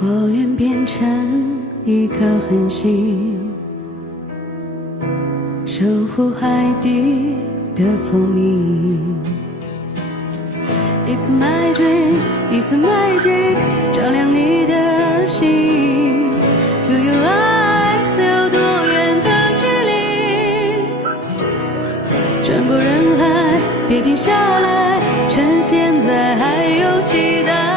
我愿变成一颗恒星，守护海底的蜂蜜。It's my dream, it's magic， 照亮你的心。To your eyes， 有多远的距离？穿过人海，别停下来，趁现在还有期待。